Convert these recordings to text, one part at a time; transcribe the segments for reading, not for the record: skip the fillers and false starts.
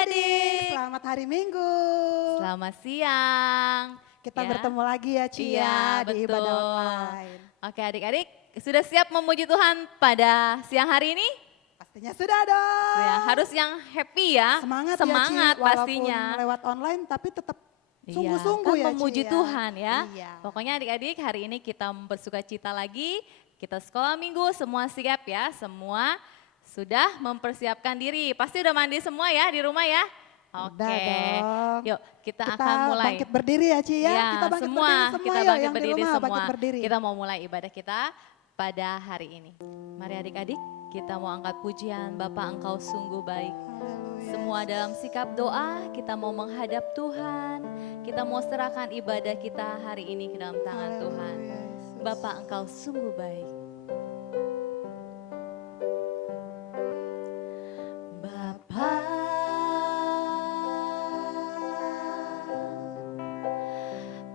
adik-adik. Selamat hari Minggu. Selamat siang. Kita Ya. bertemu lagi ya Ci Iya, ya di ibadah betul. online. Oke adik-adik, sudah siap memuji Tuhan pada siang hari ini? Pastinya sudah dong. Ya, harus yang happy ya. Semangat ya Ci, Semangat walaupun pastinya. lewat online tapi tetap Iya, sungguh-sungguh kan ya memuji Ci ya. Tuhan ya. Iya. Pokoknya adik-adik hari ini kita bersuka cita lagi. Kita sekolah minggu semua siap ya. Semua sudah mempersiapkan diri. Pasti udah mandi semua ya di rumah ya. Oke. Udah dong. Yuk kita Kita akan mulai. bangkit berdiri ya Ci ya. Ya, Kita bangkit semua berdiri semua kita yuk, bangkit yang di berdiri rumah semua. bangkit berdiri. Kita mau mulai ibadah kita pada hari ini. Mari adik-adik kita mau angkat pujian Bapa Engkau sungguh baik. Haleluya. Semua dalam sikap doa kita mau menghadap Tuhan. Kita mau serahkan ibadah kita hari ini ke dalam tangan Tuhan. Yesus. Bapa Engkau sungguh baik. Bapa,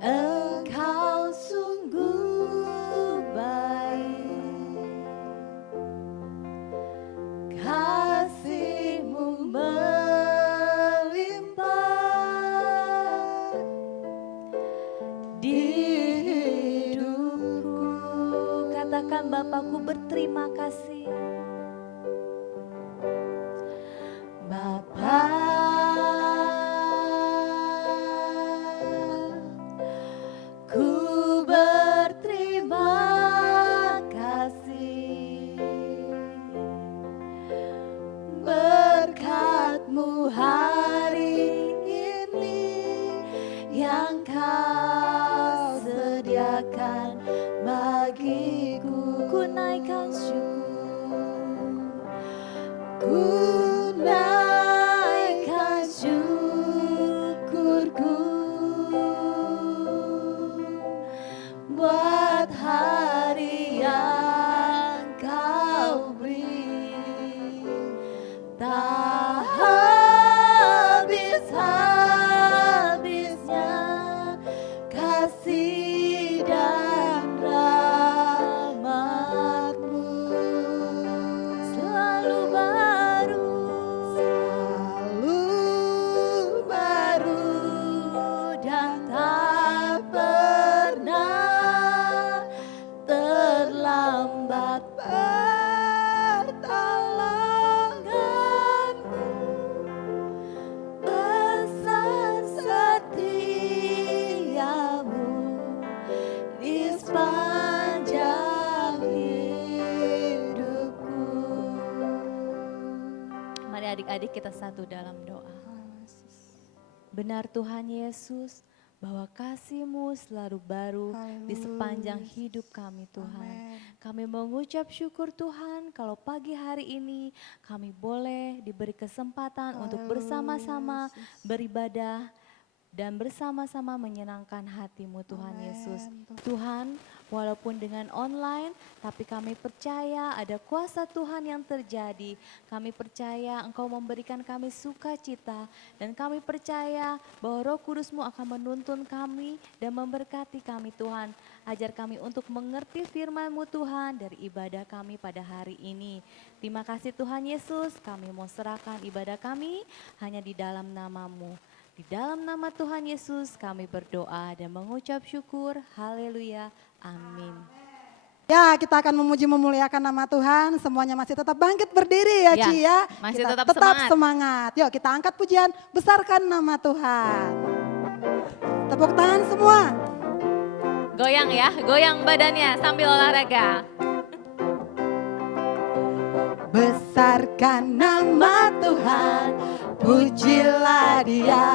Engkau sungguh baik. Kasih-Mu melimpah di hidupku. Katakan Bapakku berterima kasih. Bapa, ku berterima kasih. Berkat-Mu hari ini yang Kau sediakan bagiku. Ku naikkan syukur. Ku naikkan syukurku buat hari yang Kau beri. Tak habis-habisnya kasih dan rahmat-Mu selalu baru, dan tak pernah terlambat pertolongan-Mu. Besar setiamu di sepanjang hidupku. Mari adik-adik kita satu dalam doa. Benar Tuhan Yesus bahwa kasih-Mu selalu baru di sepanjang hidup kami Tuhan. Amin. Kami mengucap syukur Tuhan kalau pagi hari ini kami boleh diberi kesempatan untuk bersama-sama beribadah dan bersama-sama menyenangkan hati-Mu Tuhan Amin. Yesus. Tuhan, walaupun dengan online, tapi kami percaya ada kuasa Tuhan yang terjadi. Kami percaya Engkau memberikan kami sukacita dan kami percaya bahwa Roh Kudus-Mu akan menuntun kami dan memberkati kami Tuhan. Ajar kami untuk mengerti firman-Mu Tuhan dari ibadah kami pada hari ini. Terima kasih Tuhan Yesus, kami mau serahkan ibadah kami hanya di dalam nama-Mu. Di dalam nama Tuhan Yesus kami berdoa dan mengucap syukur. Haleluya. Amin. Ya, kita akan memuji memuliakan nama Tuhan. Semuanya masih tetap bangkit berdiri ya Ya, Ci ya. masih Kita tetap semangat. semangat. Yuk kita angkat pujian, besarkan nama Tuhan. Tepuk tangan semua. Goyang ya, goyang badannya sambil olahraga. Besarkan nama Tuhan, pujilah Dia.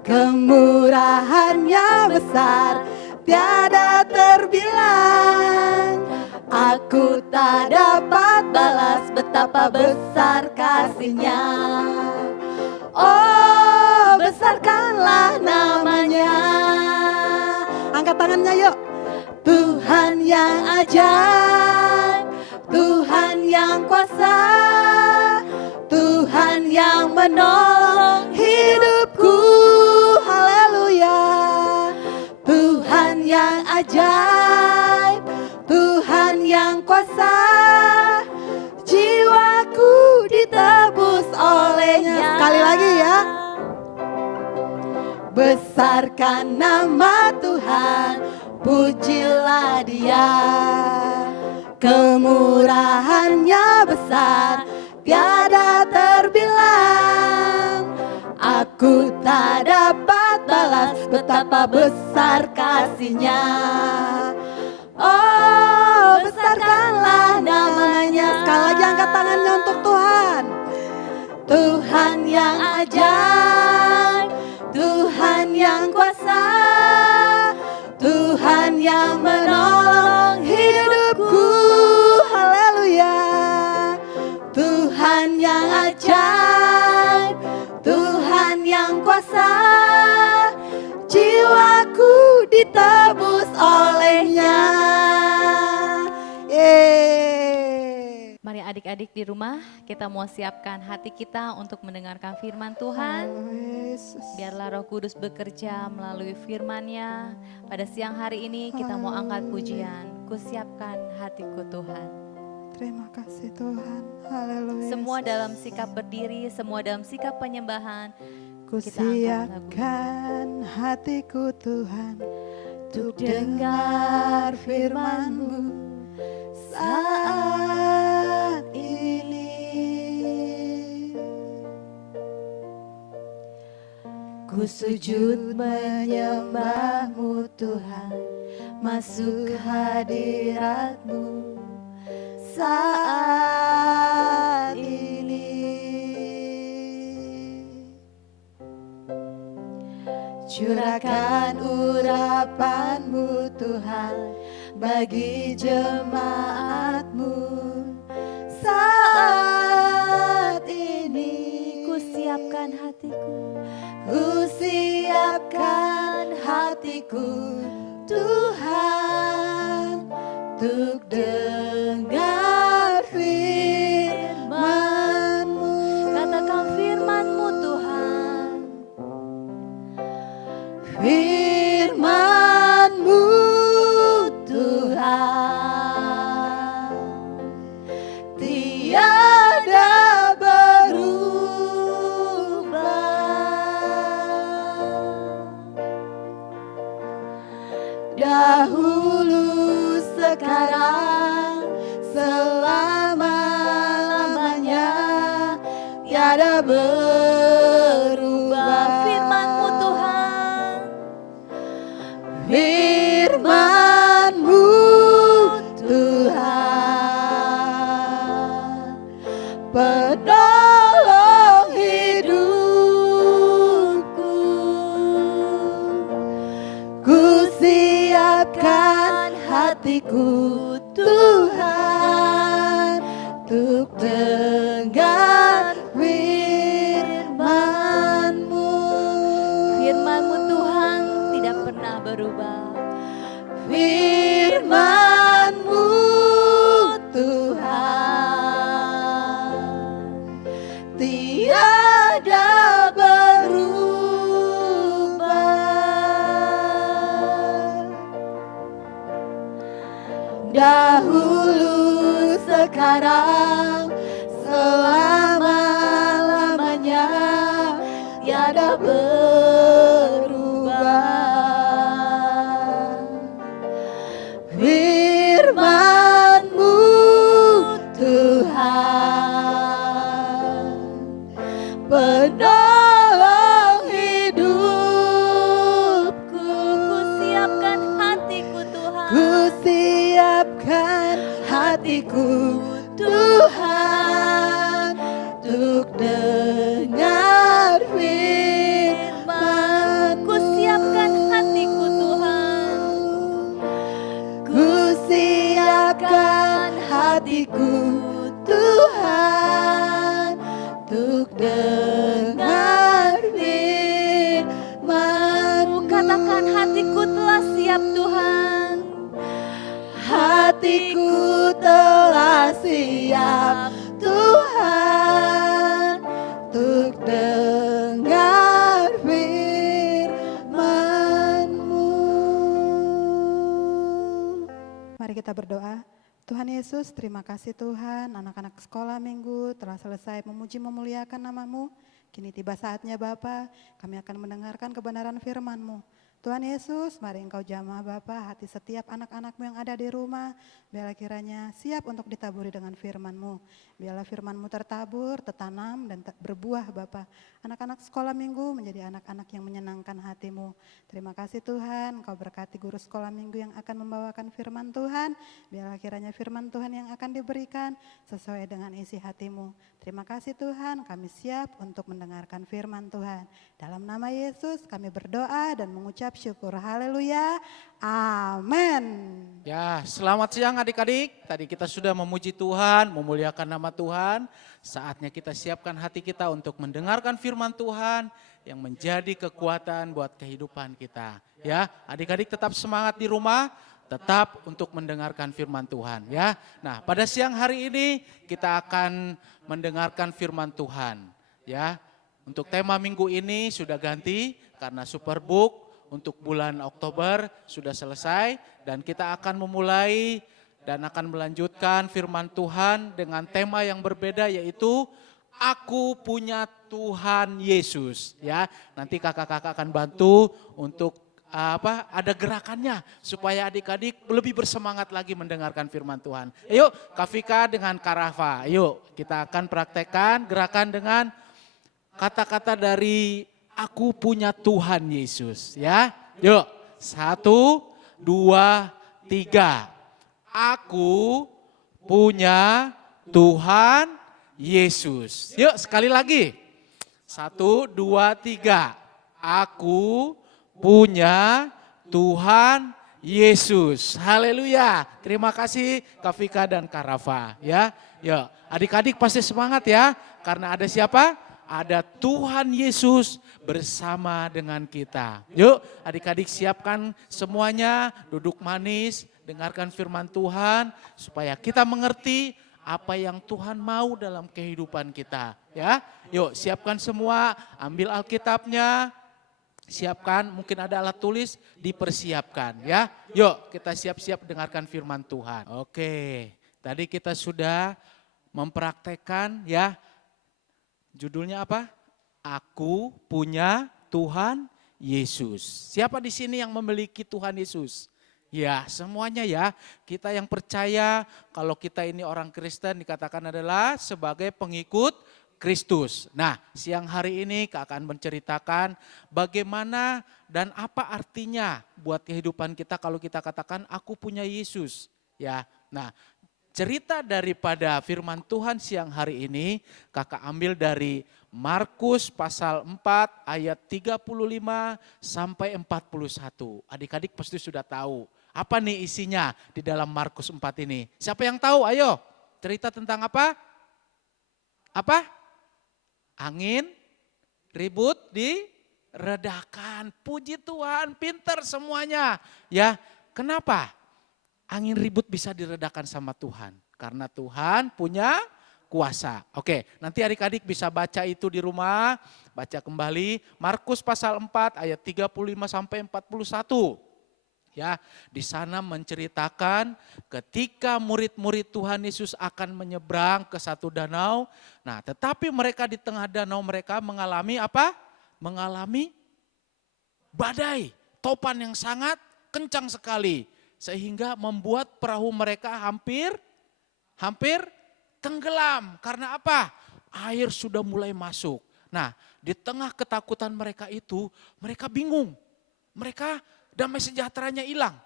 Kemurahannya besar, tiada terbilang. Aku tak dapat balas betapa besar kasih-Nya. Oh, besarkanlah namanya. Angkat tangannya yuk. Tuhan yang ajaib, Tuhan yang kuasa, Tuhan yang menolong hidupku. Haleluya. Tuhan yang ajaib, Tuhan yang kuasa, jiwaku ditebus olehnya. besarkan nama Tuhan, pujilah Dia. Kemurahannya besar, tiada terbilang. Aku tak dapat balas betapa besar kasih-Nya. Oh, besarkanlah namanya. Sekali lagi angkat tangannya untuk Tuhan. Tuhan yang ajaib, Tuhan yang kuasa, Tuhan yang menolong hidupku. Haleluya. Tuhan yang ajaib, Tuhan yang kuasa, jiwaku ditebus oleh-Nya. Mari adik-adik di rumah, kita mau siapkan hati kita untuk mendengarkan firman Tuhan. Biarlah Roh Kudus bekerja melalui firman-Nya. Pada siang hari ini kita mau angkat pujian, kusiapkan hatiku Tuhan. Terima kasih Tuhan. Haleluya. Semua dalam sikap berdiri, semua dalam sikap penyembahan. Kusiapkan hatiku Tuhan untuk dengar firman-Mu saat ini. Ku sujud menyembah-Mu Tuhan, masuk hadirat-Mu saat ini. Curahkan urapan-Mu Tuhan bagi jemaat-Mu saat ini. Ku siapkan hatiku, ku siapkan hatiku Tuhan untuk dengar firman-Mu. katakan firman-Mu Tuhan. Firman-Mu Tuhan tiada berubah. Dahulu, sekarang, selama-lamanya tiada berubah. Firman-Mu Tuhan. Firman-Mu Tuhan penolong hidupku. Ku siapkan hatiku Tuhan untuk dengar firman-Mu. Firman-Mu Tuhan tidak pernah berubah. Firman-Mu Tuhan tiada berubah. Dahulu, sekarang, selama-lamanya tiada berubah. Firman-Mu Tuhan penolong hidupku. Ku siapkan hatiku Tuhan. Ku siapkan hatiku Tuhan untuk dengar firman-Mu. Ku siapkan hatiku Tuhan. Ku siapkan hatiku Tuhan untuk dengar firman-Mu. Katakan hatiku telah siap Tuhan. Hatiku telah siap Tuhan untuk dengar firman-Mu. Mari kita berdoa. Tuhan Yesus, terima kasih Tuhan, anak-anak sekolah minggu telah selesai memuji memuliakan nama-Mu. Kini tiba saatnya Bapa, kami akan mendengarkan kebenaran firman-Mu. Tuhan Yesus, mari Engkau jamah Bapa hati setiap anak-anak-Mu yang ada di rumah. Biarlah kiranya siap untuk ditaburi dengan firman-Mu. Biarlah firman-Mu tertabur, tertanam, dan berbuah Bapa. Anak-anak sekolah minggu menjadi anak-anak yang menyenangkan hati-Mu. Terima kasih Tuhan, Engkau berkati guru sekolah minggu yang akan membawakan firman Tuhan. Biarlah kiranya firman Tuhan yang akan diberikan sesuai dengan isi hati-Mu. Terima kasih Tuhan, kami siap untuk mendengarkan firman Tuhan. Dalam nama Yesus kami berdoa dan mengucap syukur. Haleluya. Amin. Ya, selamat siang adik-adik. Tadi kita sudah memuji Tuhan, memuliakan nama Tuhan. Saatnya kita siapkan hati kita untuk mendengarkan firman Tuhan yang menjadi kekuatan buat kehidupan kita. Ya, adik-adik tetap semangat di rumah, tetap untuk mendengarkan firman Tuhan ya. Nah, pada siang hari ini kita akan mendengarkan firman Tuhan ya. Untuk tema minggu ini sudah ganti karena Superbook untuk bulan Oktober sudah selesai dan kita akan memulai dan akan melanjutkan firman Tuhan dengan tema yang berbeda yaitu Aku punya Tuhan Yesus ya. Nanti kakak-kakak akan bantu untuk ada gerakannya supaya adik-adik lebih bersemangat lagi mendengarkan firman Tuhan. Ayo Kak Vika dengan Kak Rafa, ayo kita akan praktekkan gerakan dengan kata-kata dari Aku punya Tuhan Yesus ya. Yuk 1, 2, 3. Aku punya Tuhan Yesus. Yuk sekali lagi. 1, 2, 3. Aku punya Tuhan Yesus. Haleluya. Terima kasih Kak Vika dan Kak Rafa ya. Yuk adik-adik pasti semangat ya. Karena ada siapa? Ada Tuhan Yesus bersama dengan kita. Yuk adik-adik siapkan semuanya, duduk manis, dengarkan firman Tuhan supaya kita mengerti apa yang Tuhan mau dalam kehidupan kita. Ya, yuk siapkan semua, ambil Alkitabnya, siapkan mungkin ada alat tulis, dipersiapkan ya. Yuk kita siap-siap dengarkan firman Tuhan. Oke, tadi kita sudah mempraktekkan ya. Judulnya apa? Aku punya Tuhan Yesus. Siapa di sini yang memiliki Tuhan Yesus? Ya, semuanya ya. Kita yang percaya kalau kita ini orang Kristen dikatakan adalah sebagai pengikut Kristus. Nah, siang hari ini Kak akan menceritakan bagaimana dan apa artinya buat kehidupan kita kalau kita katakan aku punya Yesus. Ya. Nah, cerita daripada firman Tuhan siang hari ini kakak ambil dari Markus pasal 4 ayat 35 sampai 41. Adik-adik pasti sudah tahu. Apa nih isinya di dalam Markus 4 ini? Siapa yang tahu? Ayo cerita tentang apa? Apa? Angin, ribut, diredakan. Puji Tuhan, pinter semuanya. Ya, kenapa? Angin ribut bisa diredakan sama Tuhan. Karena Tuhan punya kuasa. Oke, nanti adik-adik bisa baca itu di rumah. Baca kembali Markus pasal 4 ayat 35 sampai 41. Ya, di sana menceritakan ketika murid-murid Tuhan Yesus akan menyeberang ke satu danau. Nah, tetapi mereka di tengah danau mereka mengalami apa? Mengalami badai, topan yang sangat kencang sekali. Sehingga membuat perahu mereka hampir tenggelam. Karena apa? Air sudah mulai masuk. Nah, di tengah ketakutan mereka itu, mereka bingung. Mereka damai sejahteranya hilang.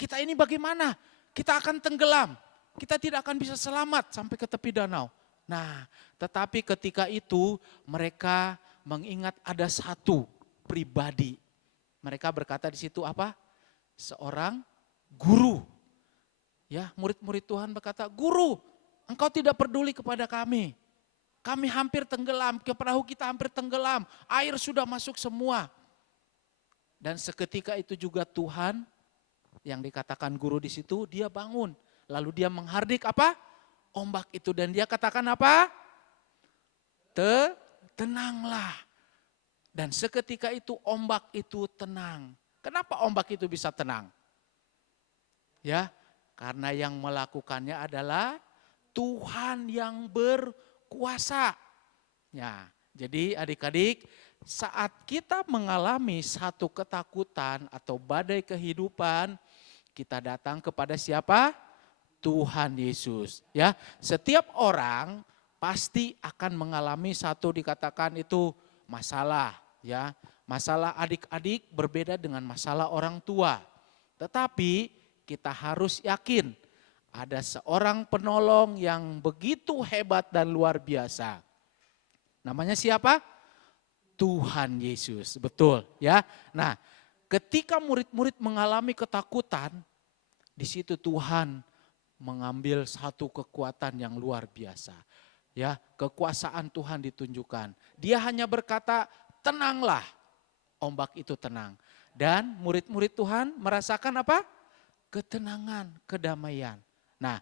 Kita ini bagaimana? Kita akan tenggelam. Kita tidak akan bisa selamat sampai ke tepi danau. Nah, tetapi ketika itu mereka mengingat ada satu pribadi. Mereka berkata di situ apa? Seorang guru. Ya, murid-murid Tuhan berkata, "Guru, engkau tidak peduli kepada kami. Kami hampir tenggelam, ke perahu kita hampir tenggelam. Air sudah masuk semua." Dan seketika itu juga Tuhan yang dikatakan guru di situ, dia bangun. Lalu dia menghardik apa? Ombak itu dan dia katakan apa? Tenanglah. Dan seketika itu ombak itu tenang. Kenapa ombak itu bisa tenang? Ya, karena yang melakukannya adalah Tuhan yang berkuasa. Ya, Jadi adik-adik, saat kita mengalami satu ketakutan atau badai kehidupan, kita datang kepada siapa? Tuhan Yesus. Ya, setiap orang pasti akan mengalami satu dikatakan itu masalah. Ya, masalah adik-adik berbeda dengan masalah orang tua. Tetapi kita harus yakin ada seorang penolong yang begitu hebat dan luar biasa. Namanya siapa? Tuhan Yesus, betul ya. Nah, ketika murid-murid mengalami ketakutan, di situ Tuhan mengambil satu kekuatan yang luar biasa. Ya, kekuasaan Tuhan ditunjukkan. Dia hanya berkata, "Tenanglah." Ombak itu tenang. Dan murid-murid Tuhan merasakan apa? Ketenangan, kedamaian. Nah,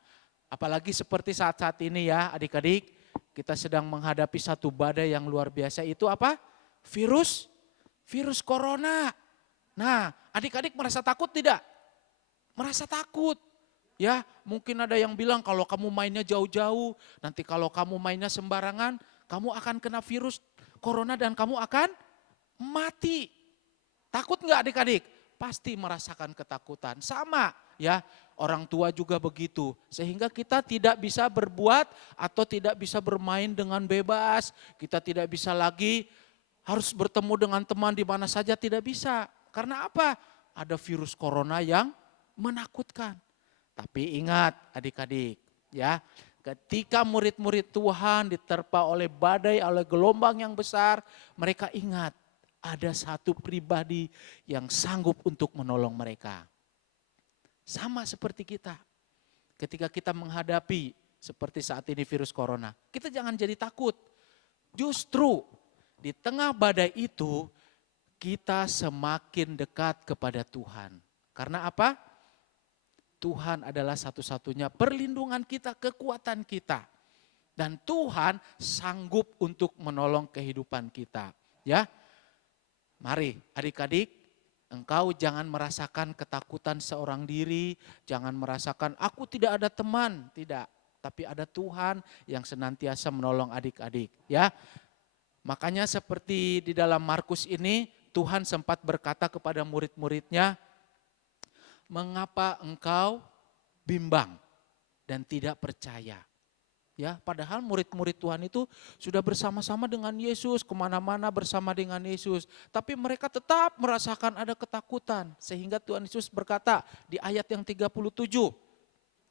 apalagi seperti saat-saat ini ya, adik-adik, kita sedang menghadapi satu badai yang luar biasa, itu apa? Virus corona. Nah, adik-adik merasa takut tidak? Merasa takut. Ya, mungkin ada yang bilang kalau kamu mainnya jauh-jauh, nanti kalau kamu mainnya sembarangan, kamu akan kena virus corona dan kamu akan mati. Takut nggak adik-adik? Pasti merasakan ketakutan. Sama ya, orang tua juga begitu. Sehingga kita tidak bisa berbuat atau tidak bisa bermain dengan bebas. Kita tidak bisa lagi harus bertemu dengan teman di mana saja, tidak bisa. Karena apa? Ada virus corona yang menakutkan. Tapi ingat adik-adik ya, ketika murid-murid Tuhan diterpa oleh badai, oleh gelombang yang besar, mereka ingat ada satu pribadi yang sanggup untuk menolong mereka. Sama seperti kita. Ketika kita menghadapi seperti saat ini virus corona, kita jangan jadi takut. Justru di tengah badai itu kita semakin dekat kepada Tuhan. Karena apa? Tuhan adalah satu-satunya perlindungan kita, kekuatan kita. Dan Tuhan sanggup untuk menolong kehidupan kita. Ya, mari adik-adik, engkau jangan merasakan ketakutan seorang diri. Jangan merasakan aku tidak ada teman, tidak. Tapi ada Tuhan yang senantiasa menolong adik-adik. Ya, makanya seperti di dalam Markus ini, Tuhan sempat berkata kepada murid-muridnya, mengapa engkau bimbang dan tidak percaya? Ya, padahal murid-murid Tuhan itu sudah bersama-sama dengan Yesus, kemana-mana bersama dengan Yesus. Tapi mereka tetap merasakan ada ketakutan. Sehingga Tuhan Yesus berkata di ayat yang 37,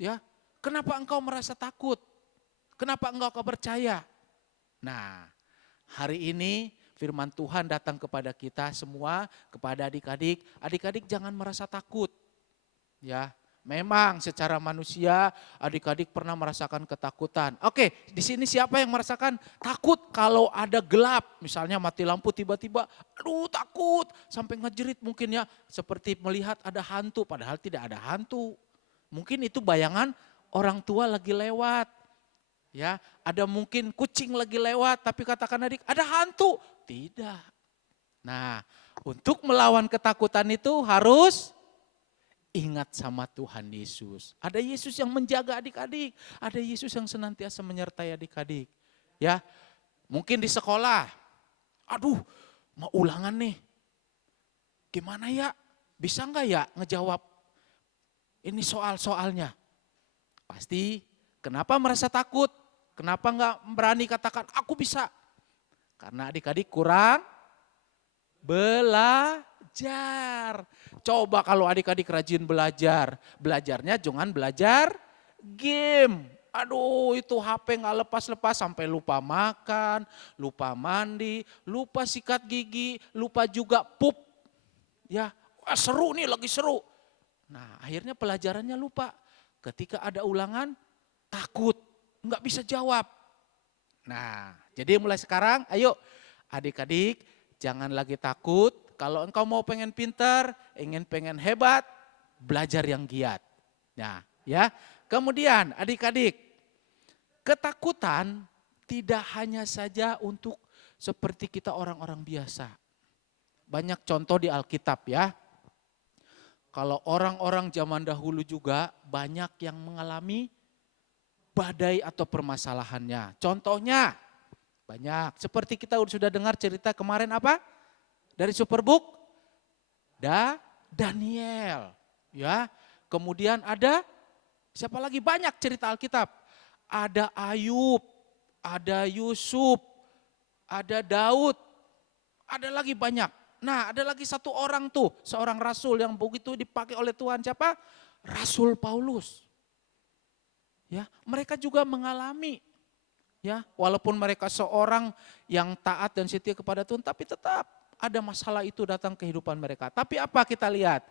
ya, kenapa engkau merasa takut? Kenapa engkau percaya? Nah, hari ini firman Tuhan datang kepada kita semua, kepada adik-adik. Adik-adik jangan merasa takut. Ya, memang secara manusia adik-adik pernah merasakan ketakutan. Oke, di sini siapa yang merasakan takut kalau ada gelap, misalnya mati lampu tiba-tiba, aduh takut sampai ngejerit mungkin ya, seperti melihat ada hantu padahal tidak ada hantu. Mungkin itu bayangan orang tua lagi lewat. Ya, ada mungkin kucing lagi lewat tapi katakan adik, ada hantu. Tidak. Nah, untuk melawan ketakutan itu harus ingat sama Tuhan Yesus. Ada Yesus yang menjaga adik-adik. Ada Yesus yang senantiasa menyertai adik-adik. Ya, mungkin di sekolah. Aduh, mau ulangan nih. Gimana ya? Bisa nggak ya ngejawab ini soal-soalnya? Pasti. Kenapa merasa takut? Kenapa nggak berani katakan aku bisa? Karena adik-adik kurang belajar. Coba kalau adik-adik rajin belajar, belajarnya jangan belajar game. Aduh, itu HP nggak lepas-lepas sampai lupa makan, lupa mandi, lupa sikat gigi, lupa juga pup. Ya, wah, seru nih, lagi seru. Nah, akhirnya pelajarannya lupa. Ketika ada ulangan, takut, nggak bisa jawab. Nah, jadi mulai sekarang, ayo adik-adik jangan lagi takut. Kalau engkau mau pengen pintar, pengen hebat, belajar yang giat. Nah, ya. Kemudian adik-adik, ketakutan tidak hanya saja untuk seperti kita orang-orang biasa. Banyak contoh di Alkitab ya. Kalau orang-orang zaman dahulu juga banyak yang mengalami badai atau permasalahannya. Contohnya Banyak. Seperti kita sudah dengar cerita kemarin apa? Dari Superbook? Daniel. Ya. Kemudian ada siapa lagi? Banyak cerita Alkitab. Ada Ayub, ada Yusuf, ada Daud, ada lagi banyak. Nah, ada lagi satu orang tuh, seorang rasul yang begitu dipakai oleh Tuhan. Siapa? Rasul Paulus. Ya, mereka juga mengalami, ya, walaupun mereka seorang yang taat dan setia kepada Tuhan, tapi tetap ada masalah itu datang ke kehidupan mereka. Tapi apa kita lihat?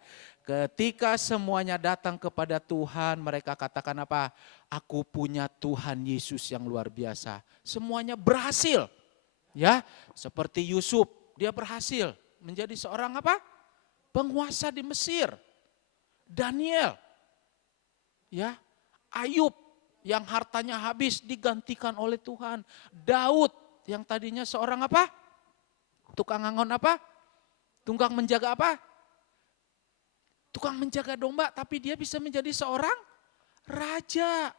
Ketika semuanya datang kepada Tuhan, mereka katakan apa? Aku punya Tuhan Yesus yang luar biasa. Semuanya berhasil. Ya, seperti Yusuf, dia berhasil menjadi seorang apa? Penguasa di Mesir. Daniel, ya, Ayub yang hartanya habis digantikan oleh Tuhan. Daud yang tadinya seorang apa? Tukang angon apa? Tukang menjaga apa? Tukang menjaga domba, tapi dia bisa menjadi seorang raja.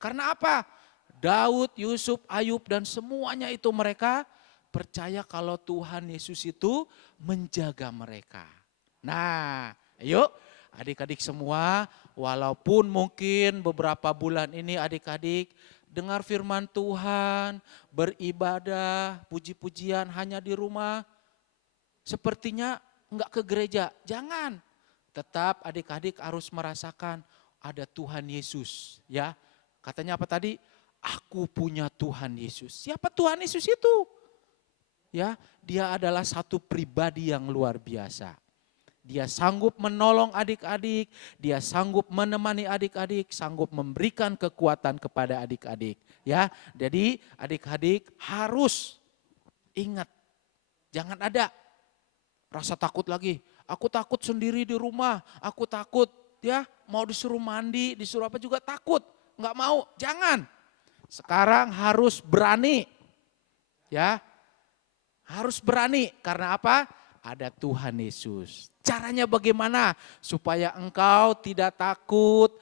Karena apa? Daud, Yusuf, Ayub dan semuanya itu mereka percaya kalau Tuhan Yesus itu menjaga mereka. Nah, ayo adik-adik semua, walaupun mungkin beberapa bulan ini adik-adik dengar firman Tuhan, beribadah, puji-pujian hanya di rumah, sepertinya enggak ke gereja. Jangan, tetap adik-adik harus merasakan ada Tuhan Yesus. Ya, katanya apa tadi? Aku punya Tuhan Yesus. Siapa Tuhan Yesus itu? Ya, dia adalah satu pribadi yang luar biasa. Dia sanggup menolong adik-adik, dia sanggup menemani adik-adik, sanggup memberikan kekuatan kepada adik-adik. Ya, jadi adik-adik harus ingat, jangan ada rasa takut lagi. Aku takut sendiri di rumah, aku takut ya mau disuruh mandi, disuruh apa juga takut, nggak mau, jangan. Sekarang harus berani, ya, harus berani karena apa? Ada Tuhan Yesus. Caranya bagaimana? Supaya engkau tidak takut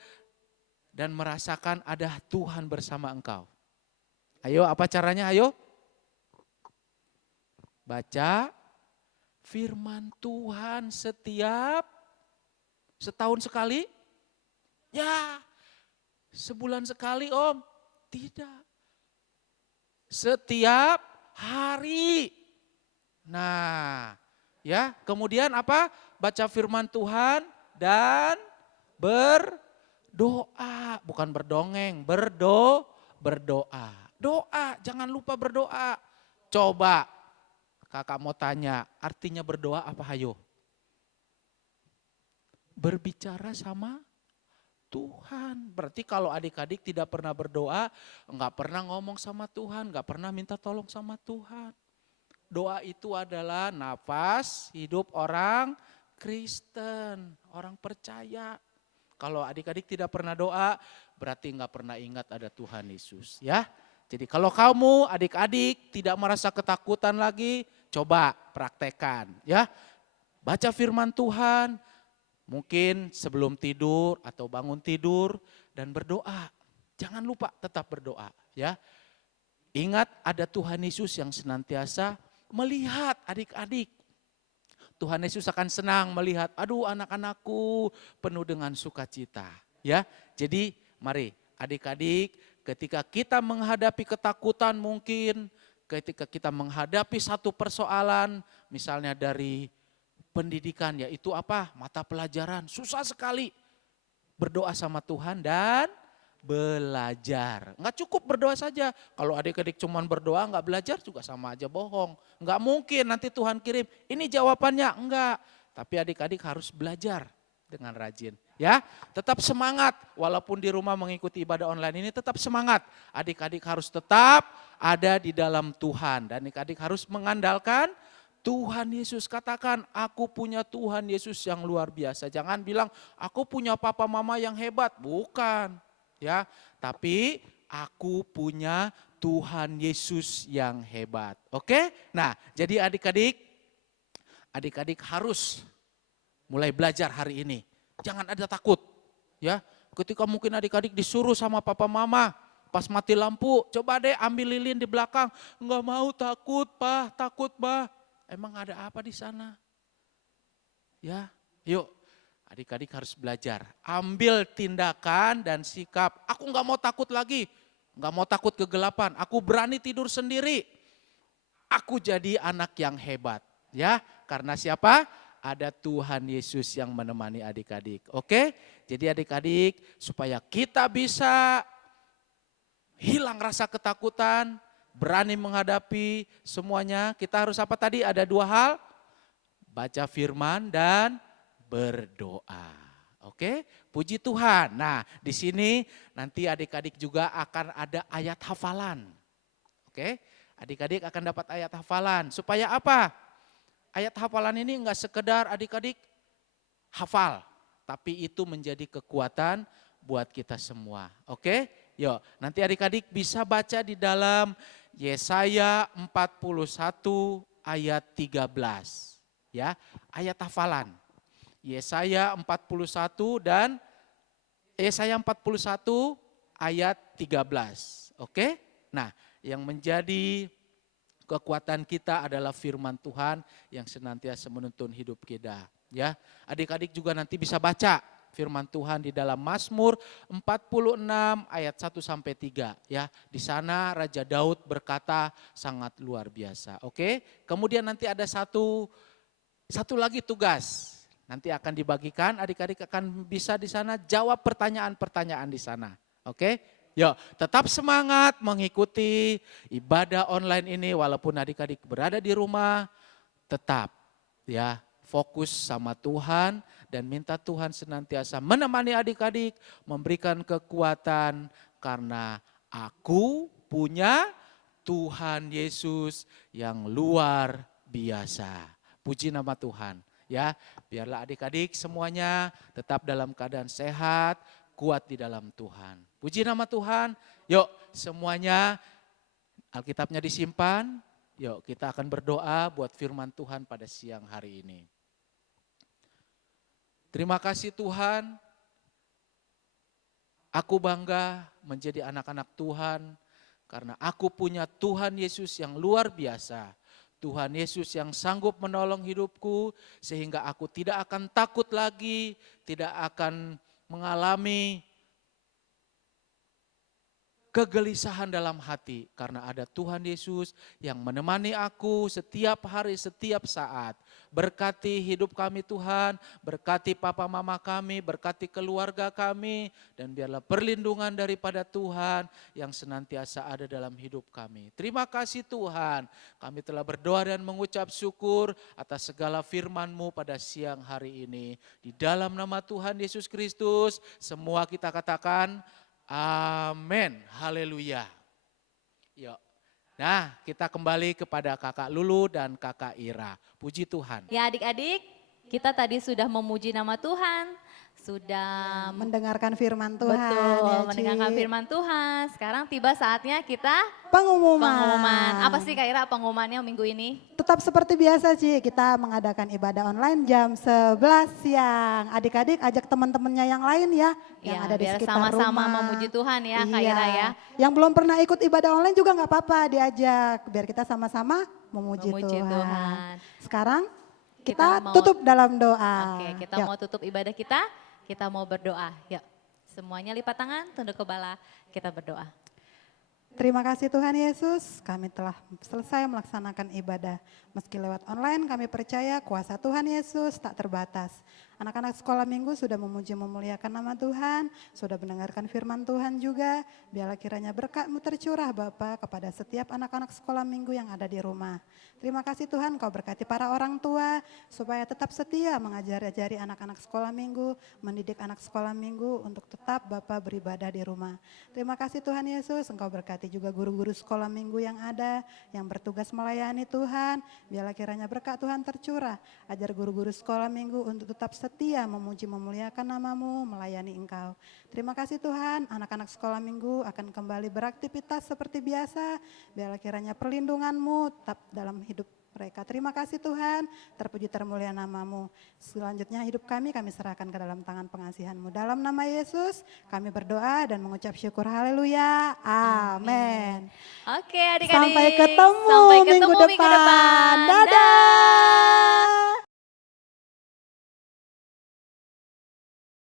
dan merasakan ada Tuhan bersama engkau. Ayo, apa caranya? Ayo. Baca firman Tuhan setahun sekali? Ya, sebulan sekali Om. Tidak. Setiap hari. Nah, ya, kemudian apa? Baca firman Tuhan dan berdoa, bukan berdongeng, berdoa. Doa, jangan lupa berdoa. Coba kakak mau tanya, artinya berdoa apa hayo? Berbicara sama Tuhan. Berarti kalau adik-adik tidak pernah berdoa, enggak pernah ngomong sama Tuhan, enggak pernah minta tolong sama Tuhan. Doa itu adalah nafas hidup orang Kristen, orang percaya. Kalau adik-adik tidak pernah doa, berarti enggak pernah ingat ada Tuhan Yesus, ya. Jadi kalau kamu adik-adik tidak merasa ketakutan lagi, coba praktekkan, ya. Baca firman Tuhan, mungkin sebelum tidur atau bangun tidur dan berdoa. Jangan lupa tetap berdoa, ya. Ingat ada Tuhan Yesus yang senantiasa melihat adik-adik. Tuhan Yesus akan senang melihat, aduh anak-anakku penuh dengan sukacita, ya. Jadi mari adik-adik, ketika kita menghadapi ketakutan mungkin, ketika kita menghadapi satu persoalan, misalnya dari pendidikan, yaitu apa? Mata pelajaran, susah sekali. Berdoa sama Tuhan dan belajar. Enggak cukup berdoa saja. Kalau adik-adik cuma berdoa enggak belajar juga sama aja bohong. Enggak mungkin nanti Tuhan kirim, ini jawabannya, enggak. Tapi adik-adik harus belajar dengan rajin. Ya, tetap semangat walaupun di rumah mengikuti ibadah online ini, tetap semangat. Adik-adik harus tetap ada di dalam Tuhan dan adik-adik harus mengandalkan Tuhan Yesus. Katakan, aku punya Tuhan Yesus yang luar biasa. Jangan bilang, aku punya papa mama yang hebat. Bukan, ya. Tapi aku punya Tuhan Yesus yang hebat. Oke? Nah, jadi adik-adik harus mulai belajar hari ini. Jangan ada takut, ya. Ketika mungkin adik-adik disuruh sama papa mama, Pas mati lampu, coba deh ambil lilin di belakang. Enggak mau, takut Pak, takut Pak. Emang ada apa di sana? Ya, yuk adik-adik harus belajar. Ambil tindakan dan sikap. Aku enggak mau takut lagi. Enggak mau takut kegelapan. Aku berani tidur sendiri. Aku jadi anak yang hebat. Ya, karena siapa? Ada Tuhan Yesus yang menemani adik-adik. Oke? Jadi adik-adik supaya kita bisa hilang rasa ketakutan, berani menghadapi semuanya. Kita harus apa tadi? Ada dua hal. Baca firman dan berdoa. Oke? Puji Tuhan. Nah, di sini nanti adik-adik juga akan ada ayat hafalan. Oke? Adik-adik akan dapat ayat hafalan. Supaya apa? Ayat hafalan ini enggak sekedar adik-adik hafal, tapi itu menjadi kekuatan buat kita semua. Oke? Yuk, nanti adik-adik bisa baca di dalam Yesaya 41 ayat 13. Ya, ayat hafalan. Yesaya 41 dan Yesaya 41 ayat 13. Oke? Nah, yang menjadi kekuatan kita adalah firman Tuhan yang senantiasa menuntun hidup kita. Ya, adik-adik juga nanti bisa baca firman Tuhan di dalam Mazmur 46 ayat 1 sampai 3 ya. Di sana Raja Daud berkata sangat luar biasa. Oke? Kemudian nanti ada satu lagi tugas. Nanti akan dibagikan, adik-adik akan bisa di sana jawab pertanyaan-pertanyaan di sana. Oke? Yuk, tetap semangat mengikuti ibadah online ini walaupun adik-adik berada di rumah, tetap ya fokus sama Tuhan dan minta Tuhan senantiasa menemani adik-adik, memberikan kekuatan karena aku punya Tuhan Yesus yang luar biasa. Puji nama Tuhan ya, biarlah adik-adik semuanya tetap dalam keadaan sehat, kuat di dalam Tuhan. Puji nama Tuhan. Yuk semuanya Alkitabnya disimpan. Yuk kita akan berdoa buat firman Tuhan pada siang hari ini. Terima kasih Tuhan. Aku bangga menjadi anak-anak Tuhan karena aku punya Tuhan Yesus yang luar biasa. Tuhan Yesus yang sanggup menolong hidupku sehingga aku tidak akan takut lagi, tidak akan mengalami kegelisahan dalam hati karena ada Tuhan Yesus yang menemani aku setiap hari, setiap saat. Berkati hidup kami Tuhan, berkati papa mama kami, berkati keluarga kami, dan biarlah perlindungan daripada Tuhan yang senantiasa ada dalam hidup kami. Terima kasih Tuhan, kami telah berdoa dan mengucap syukur atas segala firman-Mu pada siang hari ini. Di dalam nama Tuhan Yesus Kristus, semua kita katakan, amin, haleluya. Yuk. Nah, kita kembali kepada Kakak Lulu dan Kakak Ira. Puji Tuhan. Ya adik-adik, kita tadi sudah memuji nama Tuhan, sudah Mendengarkan firman Tuhan. betul ya, mendengarkan Ci. firman Tuhan. Sekarang tiba saatnya kita Pengumuman. Apa sih Kak Ira pengumumannya minggu ini? Tetap seperti biasa Ci, kita mengadakan ibadah online jam 11 siang. Adik-adik ajak teman-temannya yang lain ya, yang Ya, ada di biar sekitar sama-sama rumah. memuji Tuhan ya Kak Iya. Ira ya. Yang belum pernah ikut ibadah online juga nggak apa-apa diajak, biar kita sama-sama memuji, Memuji Tuhan. Sekarang Kita kita mau- tutup dalam doa. Oke, kita Yuk. mau tutup ibadah kita mau berdoa. Yuk, semuanya lipat tangan, tunduk kepala, kita berdoa. Terima kasih Tuhan Yesus, kami telah selesai melaksanakan ibadah. Meski lewat online, kami percaya kuasa Tuhan Yesus tak terbatas. Anak-anak sekolah minggu sudah memuji memuliakan nama Tuhan, sudah mendengarkan firman Tuhan juga. Biarlah kiranya berkat-Mu tercurah Bapa kepada setiap anak-anak sekolah minggu yang ada di rumah. Terima kasih Tuhan, Kau berkati para orang tua supaya tetap setia mengajari anak-anak sekolah minggu, mendidik anak sekolah minggu untuk tetap Bapa beribadah di rumah. Terima kasih Tuhan Yesus, Engkau berkati juga guru-guru sekolah minggu yang ada, yang bertugas melayani Tuhan. Biarlah kiranya berkat Tuhan tercurah, ajar guru-guru sekolah minggu untuk tetap setia memuji memuliakan nama-Mu, melayani Engkau. Terima kasih Tuhan, anak-anak sekolah minggu akan kembali beraktivitas seperti biasa. Biarlah kiranya perlindungan-Mu tetap dalam hidup mereka. Terima kasih Tuhan, terpuji termulia nama-Mu. Selanjutnya hidup kami serahkan ke dalam tangan pengasihan-Mu. Dalam nama Yesus kami berdoa dan mengucap syukur, haleluya, amin. Oke adik-adik. Sampai ketemu, Sampai ketemu minggu depan. Dadah.